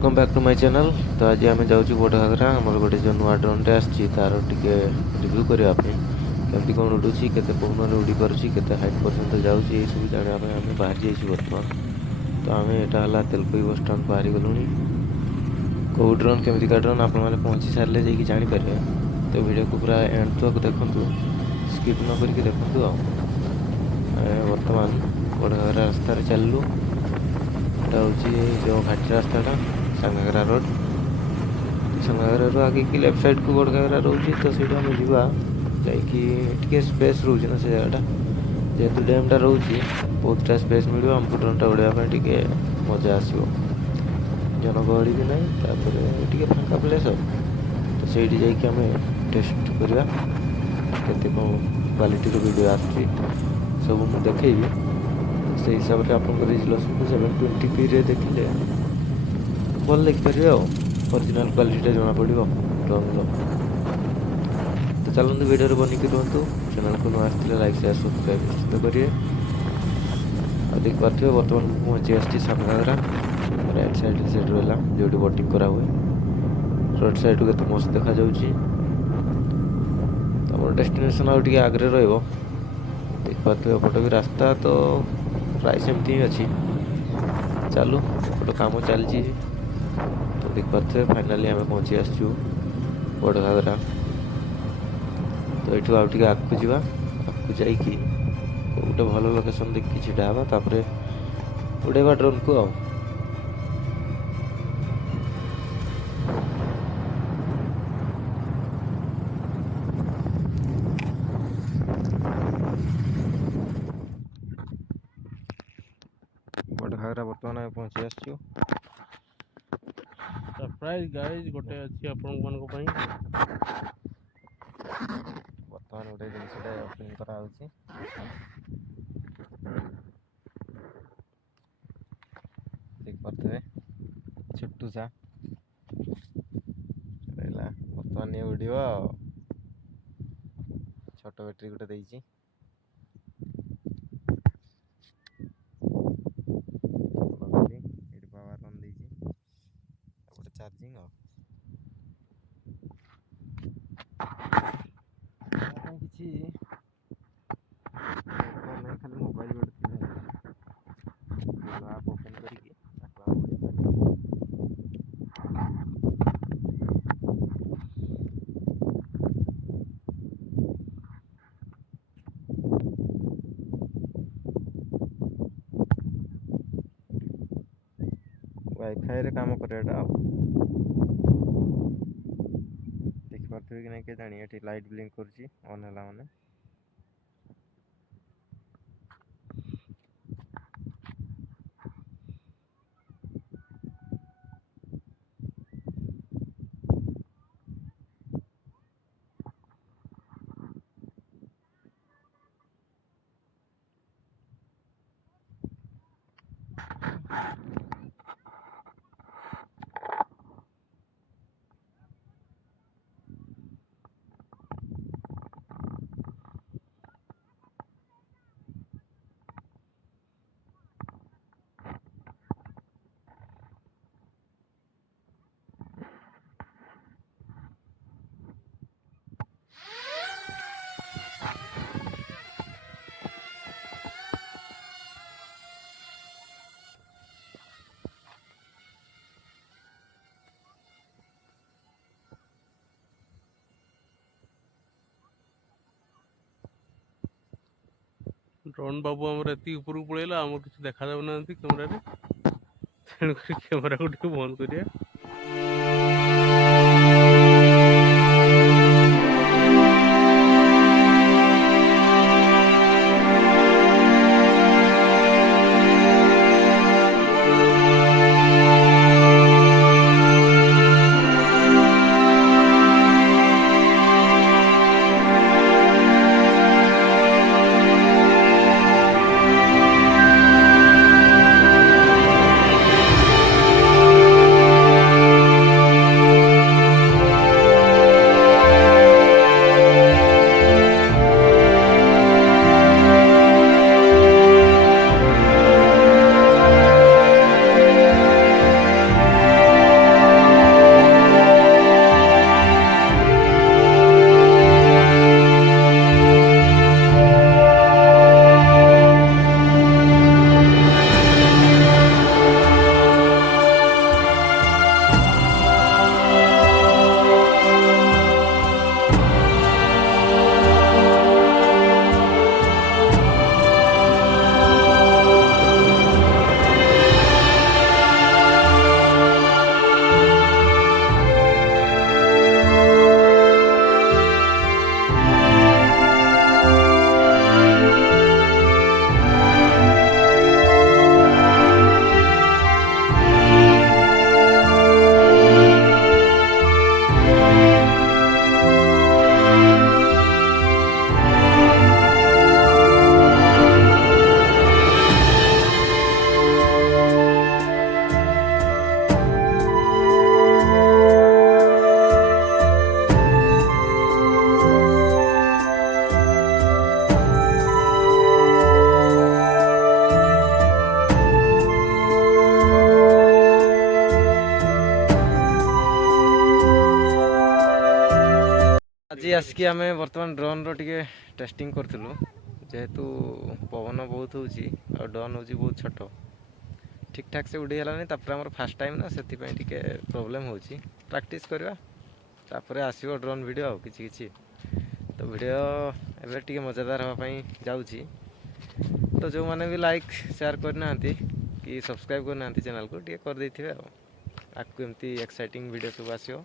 Welcome back to my channel. तो आज आम जाऊँ बड़ घाघरा आमर गोटे जो नुआ ड्रोनटे आसी तार टे रिव्यू करने कमी कौन उड़ू के पवन उड़ी पार्टी के हाइट पर्यटन जाऊँगी ये सब जानापी आम बाहरी जाइए बर्तमान। तो आम यहाँ है तेलकोई बस स्टाण बाहरी गलु कौ ड्रोन केमिका ड्रोन आप पहुँची सारे जाकि जापर। तो वीडियो को पूरा एंड तक देखूँ स्किप न करके देखूँ। बर्तमान बड़ घाघरा रास्तार चलू हूँ जो घाटी रास्ताटा सांगाघरा रोड सांगाघरा रू आगे की लेफ्ट साइड को बड़ घाघरा रोचे। तो सही आम जा स्पेस रोचे ना से जगह जेहेतु डैमटा रोचे बहुतटा स्पेस मिल आमको ड्रोनटा उड़ाई टे मजा आसो जनगहली भी ना टे फाँका प्लेस। तो सही जाम टेस्ट करवा के क्वालिटी वीडियो आसूँ सब मुझे देखेबी। से हिसाब से आप रेजुलेसन को 720p देखिले भल देखिपर ओरिजिनल क्वालिटी जना पड़ो ड्रोन। तो चलते वीडियो बनिकी रुहतु चैनल को नुआ आसते लाइक शेयर सब्सक्राइब निश्चित करेंगे। देख पारे बर्तमान पहुँची आसी सांगाघरा राइट साइड से रहा जो बोटिंग करा हुए रोड साइड के मस्त देखा जाऊँगी। तो आम डेस्टिनेशन आगे आगे देख पारे एपटे भी रास्ता तो प्राय सेमती ही अच्छी चलू एपटे कम चलती। तो देख पारे फाइनाली आम पहुँची आसचु बड़ घाघरा। तो ये आगे आगू जा आगू जा गोटे भल लोकेशन देखिए छिड़ा हाँ तापर उड़ेबा ड्रोन को बड़ घाघरा बर्तमान आम पहुँची आसचु। सरप्राइज गाइज गोटे अच्छी आपण मानक पई बर्तमान गोटे जिनसटा ओपनिंग करा होची देख पारे छोटू सा रहा बर्तमान ये उड़ो छोट बैटेरी गोटे देती पावर रन देती चार्जिंग किसी खाली मोबाइल गोटे आप ओपन करके वाईफाई रे काम करेगा देख पारे कि नहीं के जानी ये लाइट ब्लिंक कर ऑन है मैंने ड्रोन बाबू आमर एति ऊपर पड़ेगा आम किसी देखा जाऊना कैमेरा तेणुक कैमेरा को बंद करिया। ଆଜି ଆସିକି ଆମେ ବର୍ତ୍ତମାନ ଡ୍ରୋନ୍ର ଟିକେ ଟେଷ୍ଟିଂ କରିଥିଲୁ ଯେହେତୁ ପବନ ବହୁତ ହେଉଛି ଆଉ ଡ୍ରୋନ୍ ହେଉଛି ବହୁତ ଛୋଟ ଠିକ୍ ଠାକ୍ ସେ ଉଡ଼ି ହେଲାନି ତାପରେ ଆମର ଫାର୍ଷ୍ଟ ଟାଇମ୍ ନା ସେଥିପାଇଁ ଟିକେ ପ୍ରୋବ୍ଲେମ୍ ହେଉଛି ପ୍ରାକ୍ଟିସ୍ କରିବା ତାପରେ ଆସିବ ଡ୍ରୋନ୍ ଭିଡ଼ିଓ ଆଉ କିଛି କିଛି ତ ଭିଡ଼ିଓ ଏବେ ଟିକେ ମଜାଦାର ହେବା ପାଇଁ ଯାଉଛି ତ ଯେଉଁମାନେ ବି ଲାଇକ୍ ସେୟାର କରିନାହାନ୍ତି କି ସବସ୍କ୍ରାଇବ୍ କରିନାହାନ୍ତି ଚ୍ୟାନେଲ୍କୁ ଟିକେ କରିଦେଇଥିବେ ଆଉ ଆଗକୁ ଏମିତି ଏକ୍ସାଇଟିଂ ଭିଡ଼ିଓ ସବୁ ଆସିବ।